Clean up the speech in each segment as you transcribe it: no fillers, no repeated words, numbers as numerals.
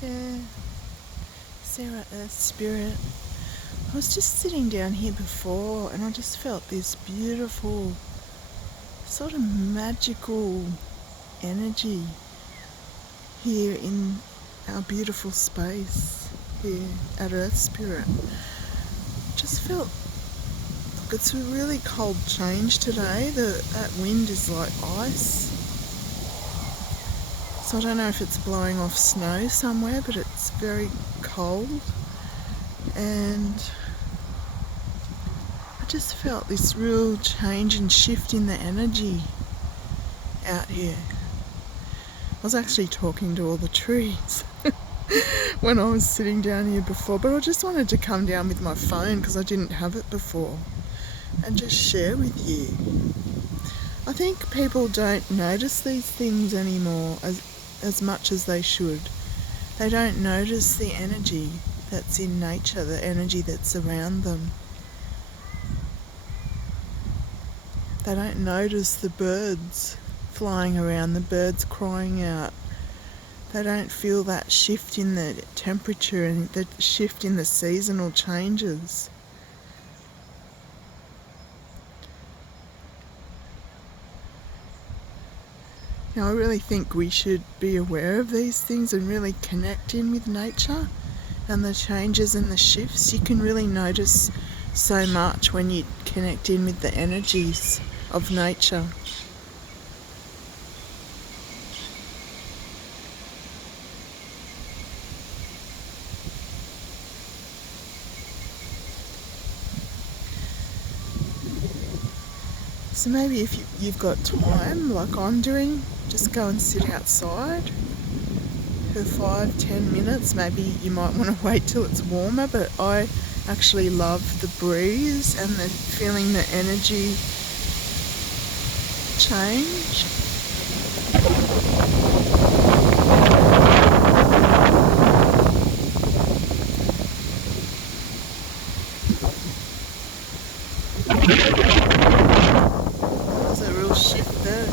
there, Sarah Earth Spirit. I was just sitting down here before and I just felt this beautiful, sort of magical energy here in our beautiful space here at Earth Spirit. Just felt like it's a really cold change today. That wind is like ice. So I don't know if it's blowing off snow somewhere, but it's very cold. And I just felt this real change and shift in the energy out here. I was actually talking to all the trees when I was sitting down here before, but I just wanted to come down with my phone because I didn't have it before and just share with you. I think people don't notice these things anymore as much as they should. They don't notice the energy that's in nature, the energy that's around them. They don't notice the birds flying around, the birds crying out. They don't feel that shift in the temperature and the shift in the seasonal changes. Now, I really think we should be aware of these things and really connect in with nature and the changes and the shifts. You can really notice so much when you connect in with the energies of nature. So maybe if you've got time, like I'm doing, just go and sit outside for 5-10 minutes. Maybe you might want to wait till it's warmer, but I actually love the breeze and the feeling the energy change. There's a real shift there.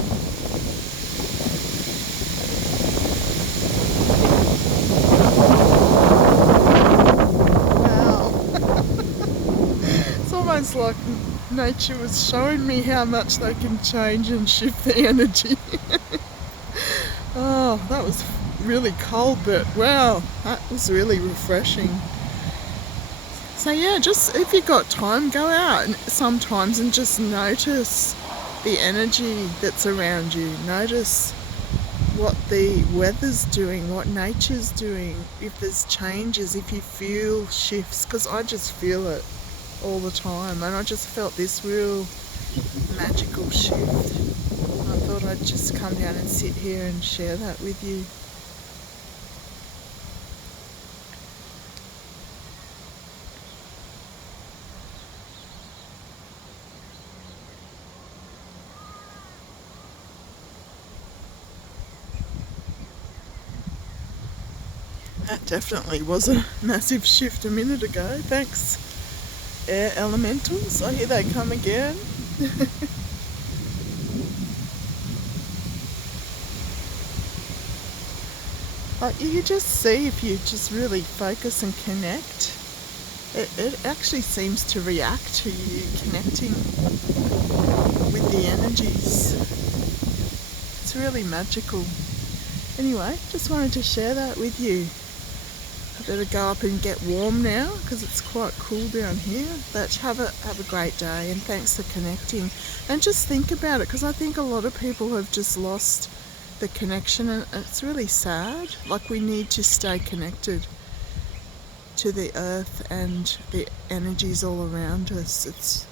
It's almost like nature was showing me how much they can change and shift the energy. Oh, that was really cold, but wow, that was really refreshing. So yeah, just if you've got time, go out sometimes and just notice the energy that's around you. Notice what the weather's doing, what nature's doing, if there's changes, if you feel shifts, because I just feel it all the time, and I just felt this real magical shift. I thought I'd just come down and sit here and share that with you. That definitely was a massive shift a minute ago. Thanks, air elementals. I hear they come again. But you just see, if you just really focus and connect, it actually seems to react to you connecting with the energies. It's really magical. Anyway, just wanted to share that with you. I better go up and get warm now because it's quite cool down here. But have a great day, and thanks for connecting. And just think about it, because I think a lot of people have just lost the connection, and it's really sad. Like, we need to stay connected to the earth and the energies all around us.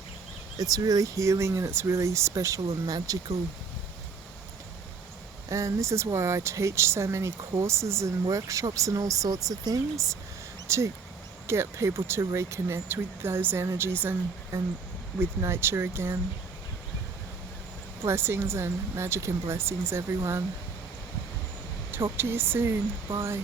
It's really healing, and it's really special and magical. And this is why I teach so many courses and workshops and all sorts of things, to get people to reconnect with those energies and with nature again. Blessings and magic and blessings, everyone. Talk to you soon. Bye.